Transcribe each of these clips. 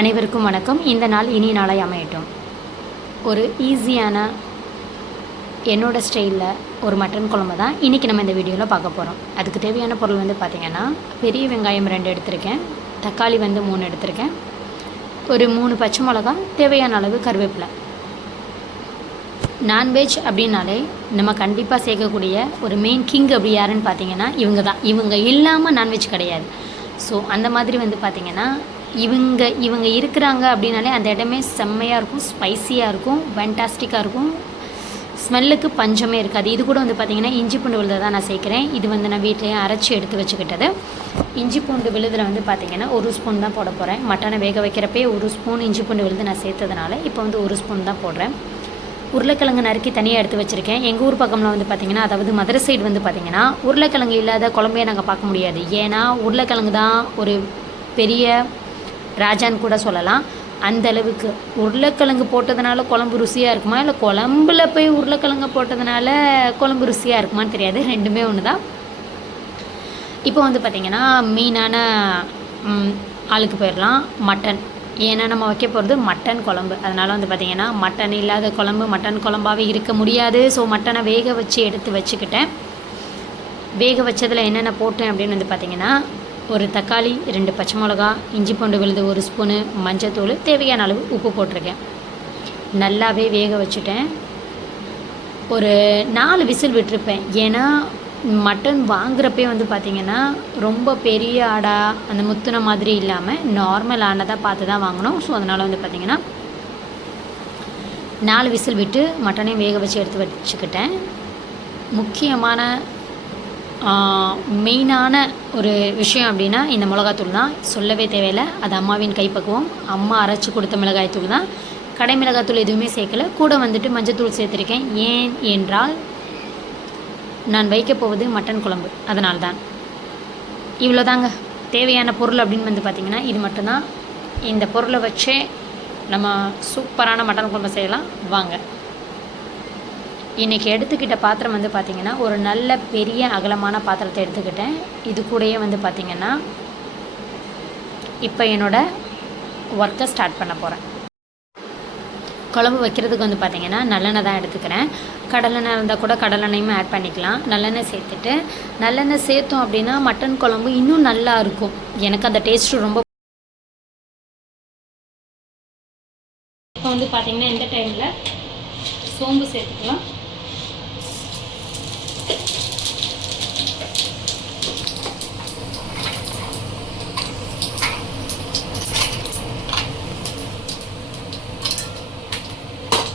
அனைவருக்கும் வணக்கம். இந்த நாள் இனிய நாளாய் அமையட்டும். ஒரு ஈஸியான என்னோடய ஸ்டைலில் ஒரு மட்டன் குழம்பு தான் இன்றைக்கி நம்ம இந்த வீடியோவில் பார்க்க போகிறோம். அதுக்கு தேவையான பொருள் வந்து பார்த்திங்கன்னா, பெரிய வெங்காயம் 2 எடுத்திருக்கேன், தக்காளி வந்து 3 எடுத்திருக்கேன், ஒரு 3 பச்சை மிளகா, தேவையான அளவு கருவேப்பிலை. நான்வெஜ் அப்படின்னாலே நம்ம கண்டிப்பாக சேர்க்கக்கூடிய ஒரு மெயின் கிங் அப்படி யாருன்னு பார்த்திங்கன்னா இவங்க தான். இவங்க இல்லாமல் நான்வெஜ் கிடையாது. ஸோ அந்த மாதிரி வந்து பார்த்திங்கன்னா இவங்க இருக்கிறாங்க அப்படின்னாலே அந்த இடமே செம்மையாக இருக்கும், ஸ்பைஸியாக இருக்கும், ஃபேண்டாஸ்டிக்காக இருக்கும், ஸ்மெல்லுக்கு பஞ்சமே இருக்காது. இது கூட வந்து பார்த்திங்கன்னா இஞ்சி பூண்டு விழுதை தான் நான் சேர்க்குறேன். இது வந்து நான் வீட்டிலேயே அரைச்சி எடுத்து வச்சுக்கிட்டது. இஞ்சி பூண்டு விழுதில் வந்து பார்த்திங்கன்னா 1 ஸ்பூன் தான் போட போகிறேன். மட்டனை வேக வைக்கிறப்பே 1 ஸ்பூன் இஞ்சி பூண்டு விழுது நான் சேர்த்ததுனால இப்போ வந்து 1 ஸ்பூன் தான் போடுறேன். உருளைக்கிழங்கு நறுக்கி தனியாக எடுத்து வச்சுருக்கேன். எங்கள் ஊர் பக்கம்லாம் வந்து பார்த்திங்கன்னா, அதாவது மதுரை சைடு வந்து பார்த்திங்கன்னா உருளைக்கிழங்கு இல்லாத குழம்பே நாங்கள் பார்க்க முடியாது. ஏன்னா உருளைக்கிழங்கு தான் ஒரு பெரிய ராஜான்னு கூட சொல்லலாம். அந்தளவுக்கு உருளைக்கிழங்கு போட்டதுனால குழம்பு ருசியாக இருக்குமா, இல்லை குழம்புல போய் உருளைக்கிழங்கு போட்டதுனால குழம்பு ருசியாக இருக்குமான்னு தெரியாது. ரெண்டுமே ஒன்று தான். இப்போ வந்து பார்த்திங்கன்னா மெயினான ஆளுக்கு போயிடலாம். மட்டன். ஏன்னா நம்ம வைக்க போகிறது மட்டன் குழம்பு. அதனால் வந்து பார்த்திங்கன்னா மட்டன் இல்லாத குழம்பு மட்டன் குழம்பாகவே இருக்க முடியாது. ஸோ மட்டனை வேக வச்சு எடுத்து வச்சுக்கிட்டேன். வேக வச்சதில் என்னென்ன போட்டேன் அப்படின்னு வந்து பார்த்திங்கன்னா, ஒரு தக்காளி, 2 பச்சை மிளகா, இஞ்சி பூண்டு விழுது 1 ஸ்பூனு, மஞ்சத்தூள், தேவையான அளவு உப்பு போட்டிருக்கேன். நல்லாவே வேக வச்சுட்டேன். ஒரு 4 விசில் விட்டுருப்பேன். ஏன்னா மட்டன் வாங்குறப்பே வந்து பார்த்திங்கன்னா ரொம்ப பெரிய ஆடாக அந்த முத்துன மாதிரி இல்லாமல் நார்மல் ஆனதாக பார்த்து தான் வாங்கணும். ஸோ அதனால் வந்து பார்த்திங்கன்னா 4 விசில் விட்டு மட்டனையும் வேக வச்சு எடுத்து வச்சுக்கிட்டேன். முக்கியமான மெயினான ஒரு விஷயம் அப்படின்னா இந்த மிளகாத்தூள் தான். சொல்லவே தேவையில்லை. அது அம்மாவின் கைப்பக்குவம். அம்மா அரைச்சி கொடுத்த மிளகாய்த்தூள் தான். கடை மிளகாத்தூள் எதுவுமே சேர்க்கலை. கூட வந்துட்டு மஞ்சத்தூள் சேர்த்துருக்கேன். ஏன் என்றால் நான் வைக்கப் போவது மட்டன் குழம்பு, அதனால்தான். இவ்வளோதாங்க தேவையான பொருள் அப்படின்னு வந்து பார்த்திங்கன்னா இது மட்டும்தான். இந்த பொருளை வச்சே நம்ம சூப்பரான மட்டன் குழம்பு செய்யலாம். வாங்க. இன்றைக்கி எடுத்துக்கிட்ட பாத்திரம் வந்து பார்த்திங்கன்னா ஒரு நல்ல பெரிய அகலமான பாத்திரத்தை எடுத்துக்கிட்டேன். இது கூடயே வந்து பார்த்திங்கன்னா இப்போ என்னோடய ஒர்க்கை ஸ்டார்ட் பண்ண போகிறேன். குழம்பு வைக்கிறதுக்கு வந்து பார்த்திங்கன்னா நல்லெண்ணெய் தான் எடுத்துக்கிறேன். கடலெண்ணெய் இருந்தால் கூட கடலெண்ணெயுமே ஆட் பண்ணிக்கலாம். நல்லெண்ணெய் சேர்த்துட்டு, நல்லெண்ணெய் சேர்த்தோம் அப்படின்னா மட்டன் குழம்பு இன்னும் நல்லா இருக்கும். எனக்கு அந்த டேஸ்ட்டு ரொம்ப. இப்போ வந்து பார்த்திங்கன்னா இந்த டைமில் சோம்பு சேர்த்துக்கலாம்.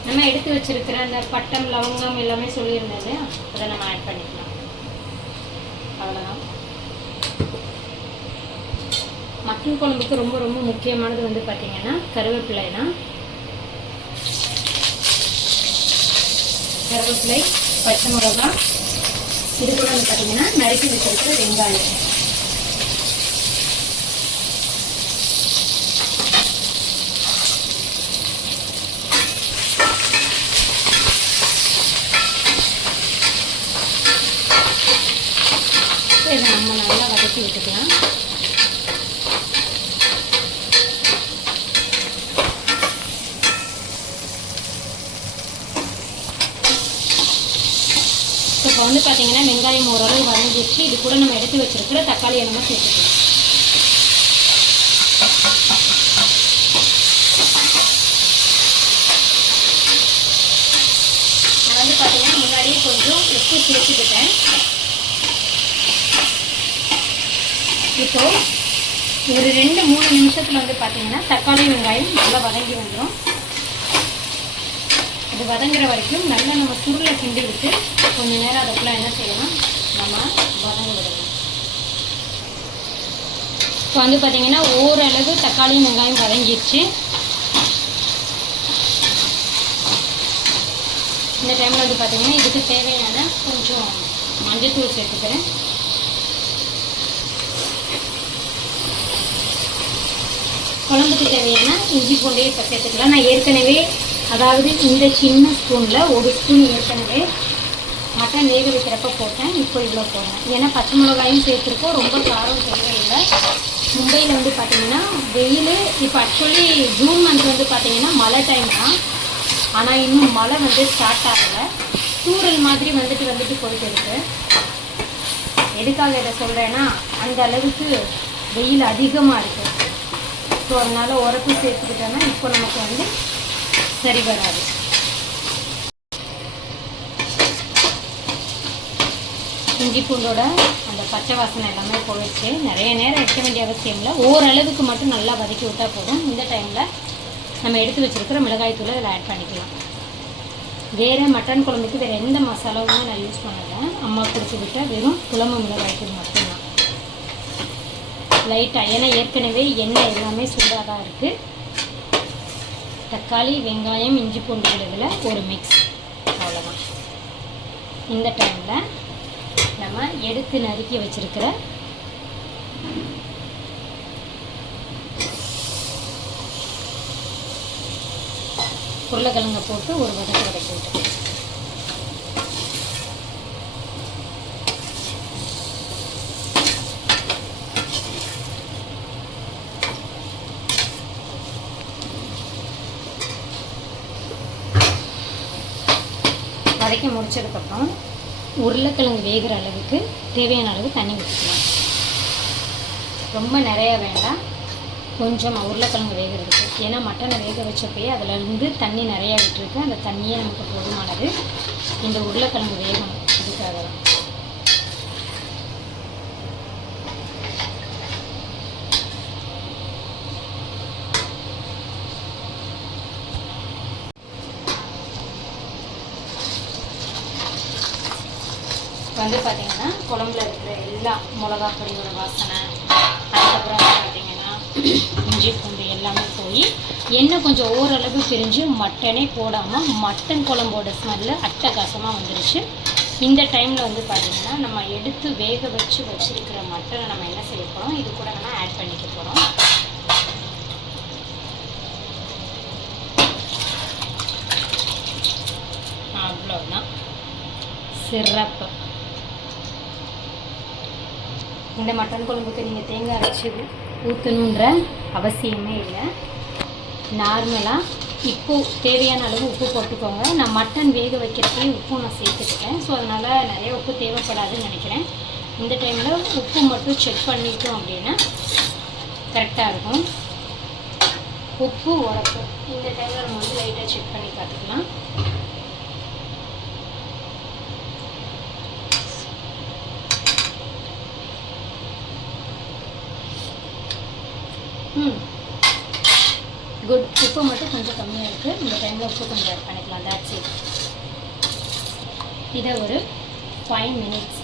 நம்ம எடுத்து வச்சிருக்கிற அந்த பட்டம், லவங்கம் எல்லாமே சொல்லியிருந்தது, அதை நம்ம ஆட் பண்ணிக்கலாம். அவ்வளோதான். மட்டன் குழம்புக்கு ரொம்ப ரொம்ப முக்கியமானது வந்து பார்த்திங்கன்னா கருவேப்பிலை தான். கருவேப்பிலை, பச்சை மிளகா, இது கூட வந்து பார்த்திங்கன்னா நறுக்கி வச்சிருக்கிற வெங்காயம். இதை நம்ம நல்லா வதக்கி விட்டுக்கலாம். இப்போ வந்து பார்த்திங்கன்னா வெங்காயம் ஓரளவு வதங்கிடுச்சு. இது கூட நம்ம எடுத்து வச்சிருக்கிற தக்காளியை நம்ம சேர்த்துக்கலாம். நான் வந்து பார்த்திங்கன்னா முன்னாடியே கொஞ்சம் உப்பு சேர்த்துக்கிட்டேன். இப்போ ஒரு 2-3 நிமிஷத்தில் வந்து பார்த்திங்கன்னா தக்காளி வெங்காயம் நல்லா வதங்கி வந்துடும். அது வதங்குற வரைக்கும் நல்லா நம்ம சுருளை கிண்டி விட்டு கொஞ்சம் நேரம் அதுக்குள்ளே என்ன செய்யணும், நம்ம வதங்க விடணும். இப்போ வந்து பார்த்திங்கன்னா ஓரளவு தக்காளி வெங்காயம் வதங்கிடுச்சு. இந்த டைமில் வந்து பார்த்திங்கன்னா இதுக்கு தேவையான கொஞ்சம் மஞ்சத்தூள் சேர்த்துக்கிறேன். குழம்புக்கு தேவையான இஞ்சி பூண்டே இப்போ சேர்த்துக்கலாம். நான் ஏற்கனவே, அதாவது இந்த சின்ன ஸ்பூனில் 1 ஸ்பூன் ஏற்கனவே மட்டன் வேக வைக்கிறப்ப போட்டேன். இப்போ இவ்வளோ போடுறேன். ஏன்னா பச்சை மிளகாயும் சேர்த்துருக்கோம், ரொம்ப காரம் தேவையில்லை. மும்பையில் வந்து பார்த்திங்கன்னா வெயில் இப்போ ஆக்சுவலி ஜூன் மந்த் வந்து பார்த்திங்கன்னா மழை டைம் தான். ஆனால் இன்னும் மழை வந்து ஸ்டார்ட் ஆகலை. தூரல் மாதிரி வந்துட்டு போயிட்டு இருக்கு. எதுக்காக இதை சொல்கிறேன்னா அந்த அளவுக்கு வெயில் அதிகமாக இருக்குது. ஸோ அதனால் உரப்பு சேர்த்துக்கிட்டோன்னா இப்போ நமக்கு வந்து சரி வராது. இஞ்சி பூண்டோட அந்த பச்சை வாசனை எல்லாமே போயிடுச்சு. நிறைய நேரம் வைக்க வேண்டிய அவசியம் இல்லை. ஓரளவுக்கு மட்டும் நல்லா வதக்கி விட்டால் போதும். இந்த டைமில் நம்ம எடுத்து வச்சுருக்கிற மிளகாய் தூளை இதில் ஆட் பண்ணிக்கலாம். வேறு மட்டன் குழம்புக்கு வேறு எந்த மசாலாவுமே நான் யூஸ் பண்ணலை. அம்மா கொடுத்து விட்ட வெறும் குழம்பு மிளகாய் தூள் மட்டும்தான். லைட்டாக, ஏன்னா ஏற்கனவே எண்ணெய் எல்லாமே சூடாக தான் இருக்குது. தக்காளி, வெங்காயம், இஞ்சி பூண்டு இதில் ஒரு மிக்ஸ், அவ்வளோதான். இந்த டைமில் நம்ம எடுத்து நறுக்கி வச்சிருக்கிற உருளைக்கிழங்கை போட்டு ஒரு வதக்கி விட்டு வதக்கி முடிச்சதுக்கப்புறம் உருளைக்கிழங்கு வேகிற அளவுக்கு தேவையான அளவு தண்ணி ஊற்றிக்கலாம். ரொம்ப நிறைய வேண்டாம், கொஞ்சம் உருளைக்கிழங்கு வேகிறதுக்கு. ஏன்னா மட்டனை வேக வச்சப்பே அதிலேருந்து தண்ணி நிறையா விட்டுருக்கு. அந்த தண்ணியே நமக்கு போதுமானது. இந்த உருளைக்கிழங்கு வேகணும், இதுக்காக தான். வந்து பார்த்திங்கன்னா குழம்புல இருக்கிற எல்லா மிளகா பொடியோட வாசனை, அதுக்கப்புறம் வந்து பார்த்திங்கன்னா இஞ்சி பூண்டு எல்லாமே போய் எண்ணெய் கொஞ்சம் ஓரளவு பிரிஞ்சு மட்டனே போடாமல் மட்டன் குழம்போட ஸ்மெல்லு அட்டகாசமாக வந்துருச்சு. இந்த டைமில் வந்து பார்த்திங்கன்னா நம்ம எடுத்து வேக வச்சுருக்கிற மட்டனை நம்ம என்ன செய்ய போகிறோம், இது கூட நம்ம ஆட் பண்ணிக்க போகிறோம். அவ்வளோதான், சிறப்பு. இந்த மட்டன் குழம்புக்கு நீங்கள் தேங்காய் அரைச்சி ஊற்றணுன்ற அவசியமே இல்லை. நார்மலாக இப்போ தேவையான அளவு உப்பு போட்டுக்கோங்க. நான் மட்டன் வேக வைக்கிறப்பே உப்பு நான் சேர்த்துக்கிட்டேன். ஸோ அதனால் நிறைய உப்பு தேவைப்படாதுன்னு நினைக்கிறேன். இந்த டைமில் உப்பு மட்டும் செக் பண்ணிட்டோம் அப்படின்னா கரெக்டாக இருக்கும். உப்பு, உரப்பு இந்த டைமில் நம்ம வந்து லைட்டாக செக் பண்ணி பார்த்துக்கலாம். குட். உப்பு மட்டும் கொஞ்சம் கம்மியாக இருக்குது. இந்த டைமில் உப்பு கொஞ்சம் ஆட் பண்ணிக்கலாம். That's it. இதை ஒரு 5 minutes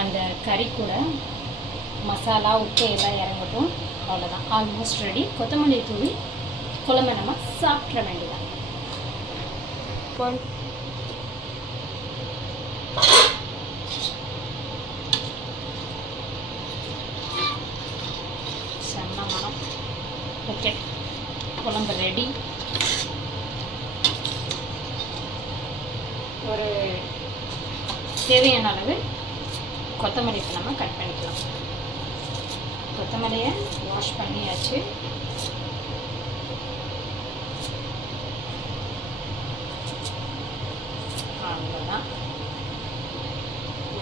அந்த கறி கூட மசாலா உப்பு எல்லாம் இறங்கட்டும். அவ்வளோதான், ஆல்மோஸ்ட் ரெடி. கொத்தமல்லி தூவி குழம்பை நம்ம சாப்பிட வேண்டியதான். செம்ம மனம். ஓகே, குழம்பு ரெடி. ஒரு தேவையான அளவு கொத்தமல்லி நம்ம கட் பண்ணிக்கலாம். கொத்தமல்லியை வாஷ் பண்ணியாச்சு. அவ்வளோதான்,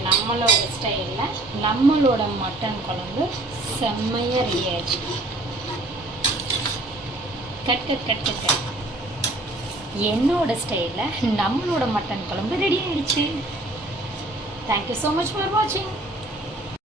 நம்மளோட ஸ்டைலில் நம்மளோட மட்டன் குழம்பு செம்மையாக ரெடி ஆயிடுச்சு. Cut cut cut cut cut. என்னோட ஸ்டைலில் நம்மளோட மட்டன் குழம்பு ரெடி ஆயிடுச்சு. தேங்க்யூ ஸோ மச் ஃபார் வாட்சிங்.